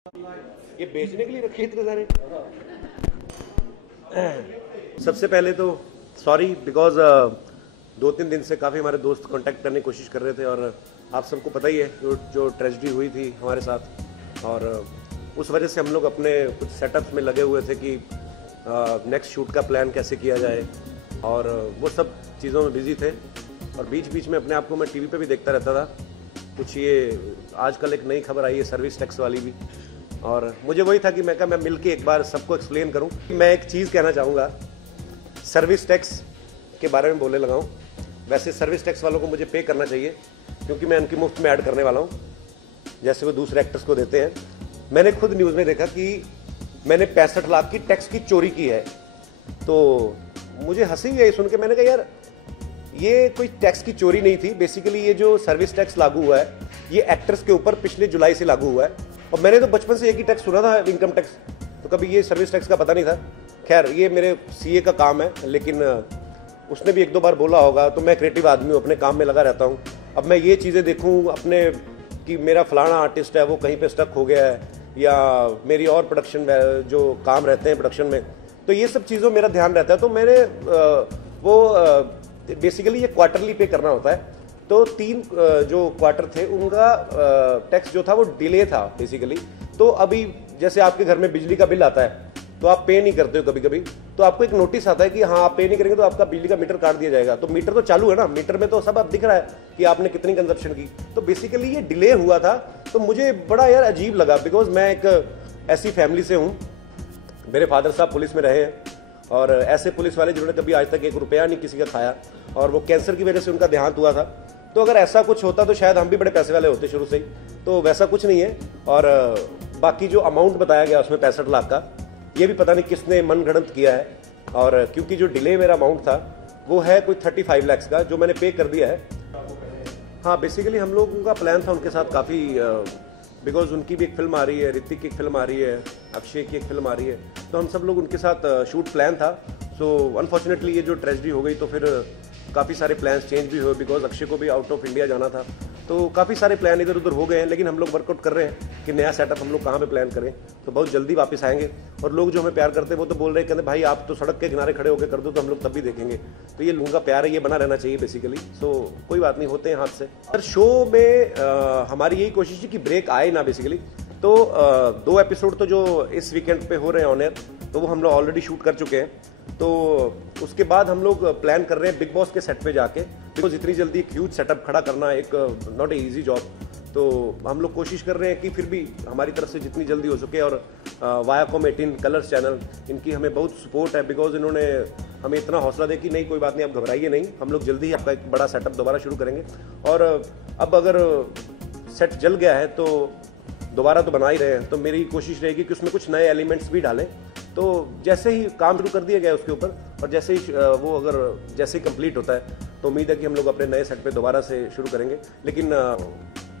ये बेचने के लिए रखे इतने सारे। सबसे पहले तो सॉरी बिकॉज 2-3 दिन से काफ़ी हमारे दोस्त कांटेक्ट करने की कोशिश कर रहे थे और आप सबको पता ही है जो ट्रेजेडी हुई थी हमारे साथ, और उस वजह से हम लोग अपने कुछ सेटअप्स में लगे हुए थे कि नेक्स्ट शूट का प्लान कैसे किया जाए, और वो सब चीज़ों में बिजी थे। और बीच बीच में अपने आप को मैं टीवी पे भी देखता रहता था। कुछ ये आजकल एक नई खबर आई है सर्विस टैक्स वाली भी, और मुझे वही था कि मैं मिल के एक बार सबको एक्सप्लेन करूं। मैं एक चीज़ कहना चाहूँगा, सर्विस टैक्स के बारे में बोलने लगा हूँ। वैसे सर्विस टैक्स वालों को मुझे पे करना चाहिए क्योंकि मैं उनकी मुफ्त में ऐड करने वाला हूँ, जैसे वो दूसरे एक्टर्स को देते हैं। मैंने खुद न्यूज़ में देखा कि मैंने 65 लाख की टैक्स की चोरी की है, तो मुझे हंसी आई सुन के। मैंने कहा यार ये कोई टैक्स की चोरी नहीं थी। बेसिकली ये जो सर्विस टैक्स लागू हुआ है ये एक्टर्स के ऊपर पिछले जुलाई से लागू हुआ है, और मैंने तो बचपन से एक ही टैक्स सुना था, इनकम टैक्स, तो कभी ये सर्विस टैक्स का पता नहीं था। खैर ये मेरे सीए का काम है, लेकिन उसने भी 1-2 बार बोला होगा। तो मैं क्रिएटिव आदमी हूँ, अपने काम में लगा रहता हूँ। अब मैं ये चीज़ें देखूँ अपने कि मेरा फलाना आर्टिस्ट है वो कहीं पे स्टक हो गया है, या मेरी और प्रोडक्शन जो काम रहते हैं प्रोडक्शन में, तो ये सब चीज़ों मेरा ध्यान रहता है। तो मैंने बेसिकली ये क्वार्टरली पे करना होता है। तो 3 जो क्वार्टर थे उनका टैक्स जो था वो डिले था बेसिकली। तो अभी जैसे आपके घर में बिजली का बिल आता है तो आप पे नहीं करते हो कभी कभी, तो आपको एक नोटिस आता है कि हाँ आप पे नहीं करेंगे तो आपका बिजली का मीटर काट दिया जाएगा। तो मीटर तो चालू है ना, मीटर में तो सब अब दिख रहा है कि आपने कितनी कंजप्शन की। तो बेसिकली ये डिले हुआ था, तो मुझे बड़ा यार अजीब लगा, बिकॉज मैं एक ऐसी फैमिली से हूँ, मेरे फादर साहब पुलिस में रहे हैं, और ऐसे पुलिस वाले जिन्होंने कभी आज तक 1 रुपया नहीं किसी का खाया, और वो कैंसर की वजह से उनका देहांत हुआ था। तो अगर ऐसा कुछ होता तो शायद हम भी बड़े पैसे वाले होते शुरू से ही, तो वैसा कुछ नहीं है। और बाकी जो अमाउंट बताया गया उसमें 65 लाख का, ये भी पता नहीं किसने मनगढ़ंत किया है। और क्योंकि जो डिले मेरा अमाउंट था वो है कोई 35 लाख का, जो मैंने पे कर दिया है। हाँ बेसिकली हम लोगों का प्लान था उनके साथ काफ़ी, बिकॉज उनकी भी एक फिल्म आ रही है, ऋतिक की एक फिल्म आ रही है, अक्षय की एक फिल्म आ रही है, तो हम सब लोग उनके साथ शूट प्लान था। सो अनफॉर्चुनेटली ये जो ट्रेजेडी हो गई तो फिर काफ़ी सारे प्लान्स चेंज भी हुए, बिकॉज अक्षय को भी आउट ऑफ इंडिया जाना था। तो काफ़ी सारे प्लान इधर उधर हो गए हैं, लेकिन हम लोग वर्कआउट कर रहे हैं कि नया सेटअप हम लोग कहाँ पे प्लान करें। तो बहुत जल्दी वापस आएंगे, और लोग जो हमें प्यार करते हैं वो तो बोल रहे हैं, कहते भाई आप तो सड़क के किनारे खड़े होकर कर दो तो हम लोग तब भी देखेंगे। तो ये लोगों का प्यार है, ये बना रहना चाहिए बेसिकली। सो कोई बात नहीं, होते हैं हाथ से। सर शो में हमारी यही कोशिश है कि ब्रेक आए ना बेसिकली। तो 2 एपिसोड तो जो इस वीकेंड पे हो रहे हैं ऑन एयर, तो वो हम लोग ऑलरेडी शूट कर चुके हैं। तो उसके बाद हम लोग प्लान कर रहे हैं बिग बॉस के सेट पे जाके, बिकॉज इतनी जल्दी एक ह्यूज सेटअप खड़ा करना एक नॉट ए इजी जॉब। तो हम लोग कोशिश कर रहे हैं कि फिर भी हमारी तरफ से जितनी जल्दी हो सके। और वायाकॉम 18 कलर्स चैनल, इनकी हमें बहुत सपोर्ट है, बिकॉज इन्होंने हमें इतना हौसला दे कि नहीं कोई बात नहीं, आप घबराइए नहीं, हम लोग जल्दी ही आपका एक बड़ा सेटअप दोबारा शुरू करेंगे। और अब अगर सेट जल गया है तो दोबारा तो बना ही रहे हैं, तो मेरी कोशिश रहेगी कि उसमें कुछ नए एलिमेंट्स भी डालें। तो जैसे ही काम शुरू कर दिया गया उसके ऊपर, और जैसे ही वो अगर जैसे ही कंप्लीट होता है तो उम्मीद है कि हम लोग अपने नए सेट पे दोबारा से शुरू करेंगे। लेकिन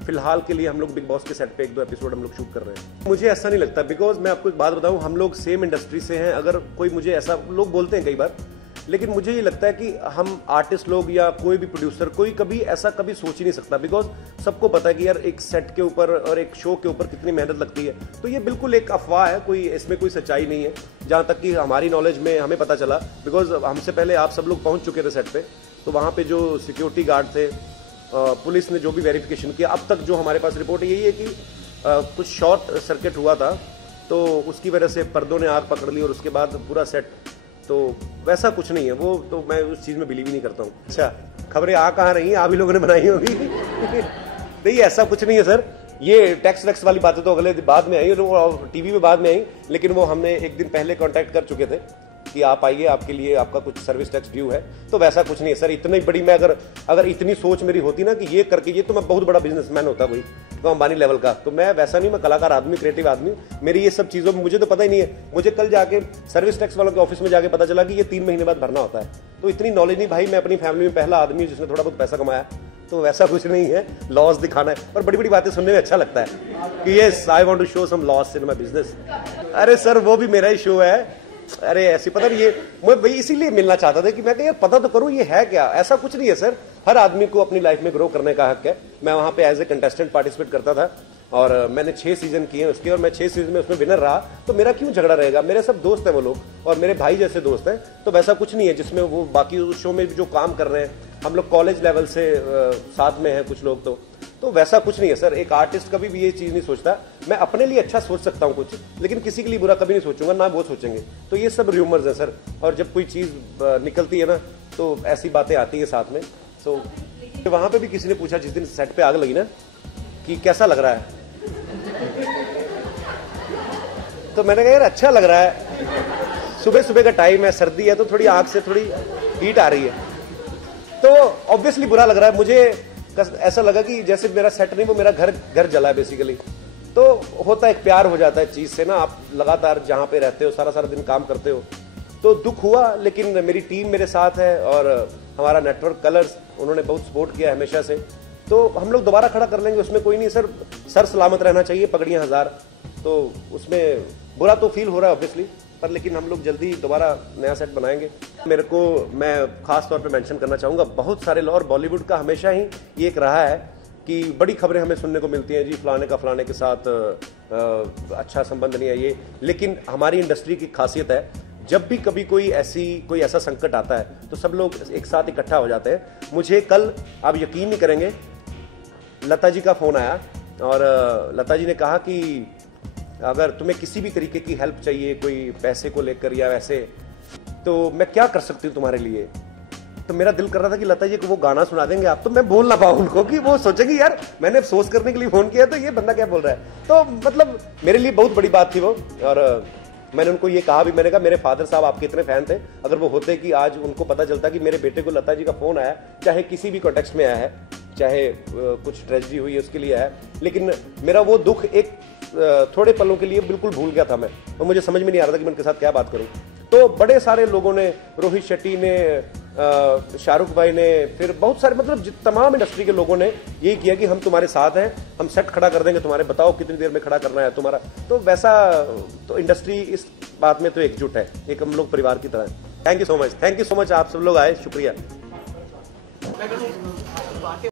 फिलहाल के लिए हम लोग बिग बॉस के सेट पे 1-2 एपिसोड हम लोग शूट कर रहे हैं। मुझे ऐसा नहीं लगता, बिकॉज मैं आपको एक बात बताऊं, हम लोग सेम इंडस्ट्री से हैं। अगर कोई मुझे ऐसा, लोग बोलते हैं कई बार, लेकिन मुझे ये लगता है कि हम आर्टिस्ट लोग या कोई भी प्रोड्यूसर कोई कभी ऐसा कभी सोच ही नहीं सकता, बिकॉज सबको पता है कि यार एक सेट के ऊपर और एक शो के ऊपर कितनी मेहनत लगती है। तो ये बिल्कुल एक अफवाह है, कोई इसमें कोई सच्चाई नहीं है, जहाँ तक कि हमारी नॉलेज में हमें पता चला। बिकॉज हमसे पहले आप सब लोग पहुँच चुके थे सेट पे, तो वहाँ पे जो सिक्योरिटी गार्ड थे, पुलिस ने जो भी वेरिफिकेशन किया, अब तक जो हमारे पास रिपोर्ट यही है कि कुछ शॉर्ट सर्किट हुआ था, तो उसकी वजह से पर्दों ने आग पकड़ ली और उसके बाद पूरा सेट। तो वैसा कुछ नहीं है, वो तो मैं उस चीज़ में बिलीव ही नहीं करता हूँ। अच्छा खबरें आ कहाँ रही हैं, आप ही लोगों ने बनाई होगी। नहीं ऐसा कुछ नहीं है सर, ये टैक्स वैक्स वाली बातें तो अगले बाद में आई, टीवी में बाद में आई, लेकिन वो हमने एक दिन पहले कॉन्टैक्ट कर चुके थे कि आप आइए, आपके लिए आपका कुछ सर्विस टैक्स ड्यू है। तो वैसा कुछ नहीं है सर, इतनी बड़ी मैं अगर इतनी सोच मेरी होती ना कि ये करके ये, तो मैं बहुत बड़ा बिजनेसमैन होता कोई, तो अंबानी लेवल का। तो मैं वैसा नहीं, मैं कलाकार आदमी, क्रिएटिव आदमी, मेरी ये सब चीज़ों में मुझे तो पता ही नहीं है। मुझे कल जाके सर्विस टैक्स वालों के ऑफिस में जाके पता चला कि ये 3 महीने बाद भरना होता है। तो इतनी नॉलेज नहीं भाई, मैं अपनी फैमिली में पहला आदमी जिसने थोड़ा बहुत पैसा कमाया। तो वैसा कुछ नहीं है, लॉस दिखाना है, और बड़ी बड़ी बातें सुनने में अच्छा लगता है कि yes I want to show some loss in my business. अरे सर वो भी मेरा ही शो है। अरे ऐसी पता नहीं, ये मैं भाई इसीलिए मिलना चाहता था कि मैं यार पता तो करूं ये है क्या। ऐसा कुछ नहीं है सर, हर आदमी को अपनी लाइफ में ग्रो करने का हक है। मैं वहां पे एज ए कंटेस्टेंट पार्टिसिपेट करता था, और मैंने 6 सीजन किए हैं उसके, और मैं 6 सीजन में उसमें विनर रहा, तो मेरा क्यों झगड़ा रहेगा? मेरे सब दोस्त हैं वो लोग, और मेरे भाई जैसे दोस्त हैं। तो वैसा कुछ नहीं है जिसमें वो बाकी उस शो में जो काम कर रहे हैं, हम लोग कॉलेज लेवल से साथ में हैं कुछ लोग, तो वैसा कुछ नहीं है सर। एक आर्टिस्ट कभी भी ये चीज़ नहीं सोचता। मैं अपने लिए अच्छा सोच सकता हूँ कुछ, लेकिन किसी के लिए बुरा कभी नहीं सोचूंगा, ना वो सोचेंगे। तो ये सब र्यूमर्स हैं सर, और जब कोई चीज़ निकलती है ना तो ऐसी बातें आती हैं साथ में। सो वहाँ पे भी किसी ने पूछा जिस दिन सेट पे आग लगी ना कि कैसा लग रहा है, तो मैंने कहा यार अच्छा लग रहा है, सुबह सुबह का टाइम है, सर्दी है, तो थोड़ी आग से थोड़ी हीट आ रही है, तो ऑब्वियसली बुरा लग रहा है। मुझे ऐसा लगा कि जैसे मेरा सेट नहीं, वो मेरा घर जला है बेसिकली। तो होता है, एक प्यार हो जाता है चीज से ना, आप लगातार जहां पे रहते हो, सारा दिन काम करते हो, तो दुख हुआ। लेकिन मेरी टीम मेरे साथ है, और हमारा नेटवर्क कलर्स, उन्होंने बहुत सपोर्ट किया हमेशा से, तो हम लोग दोबारा खड़ा कर लेंगे, उसमें कोई नहीं सर। सर सलामत रहना चाहिए, पगड़ियां 1000, तो उसमें बुरा तो फील हो रहा है ऑब्वियसली, पर लेकिन हम लोग जल्दी दोबारा नया सेट बनाएंगे। मेरे को, मैं खास तौर पे मेंशन करना चाहूँगा, बहुत सारे लोग, और बॉलीवुड का हमेशा ही ये एक रहा है कि बड़ी खबरें हमें सुनने को मिलती हैं, जी फलाने के साथ अच्छा संबंध नहीं है ये। लेकिन हमारी इंडस्ट्री की खासियत है, जब भी कभी कोई ऐसा संकट आता है तो सब लोग एक साथ इकट्ठा हो जाते हैं। मुझे कल, आप यकीन नहीं करेंगे, लता जी का फ़ोन आया, और लता जी ने कहा कि अगर तुम्हें किसी भी तरीके की हेल्प चाहिए, कोई पैसे को लेकर या वैसे, तो मैं क्या कर सकती हूँ तुम्हारे लिए। तो मेरा दिल कर रहा था कि लता जी को वो गाना सुना देंगे आप, तो मैं बोल ना पाऊँ उनको, कि वो सोचेंगे यार मैंने अफसोस करने के लिए फ़ोन किया, तो ये बंदा क्या बोल रहा है। तो मतलब मेरे लिए बहुत बड़ी बात थी वो, और मैंने उनको ये कहा भी, मैंने कहा मेरे फादर साहब आपके इतने फैन थे, अगर वो होते कि आज उनको पता चलता कि मेरे बेटे को लता जी का फ़ोन आया, चाहे किसी भी कॉन्टेक्स्ट में आया है, चाहे कुछ ट्रेजेडी हुई है उसके लिए आया, लेकिन मेरा वो दुख एक थोड़े पलों के लिए बिल्कुल भूल गया था मैं, और मुझे समझ में नहीं आ रहा था कि मैं उनके साथ क्या बात करूं। तो बड़े सारे लोगों ने, रोहित शेट्टी ने, शाहरुख भाई ने, फिर बहुत सारे, मतलब तमाम इंडस्ट्री के लोगों ने यही किया कि हम तुम्हारे साथ हैं, हम सेट खड़ा कर देंगे तुम्हारे, बताओ कितनी देर में खड़ा करना है तुम्हारा। तो वैसा, तो इंडस्ट्री इस बात में तो एकजुट है, एक हम लोग परिवार की तरह है। थैंक यू सो मच, आप सब लोग आए, शुक्रिया।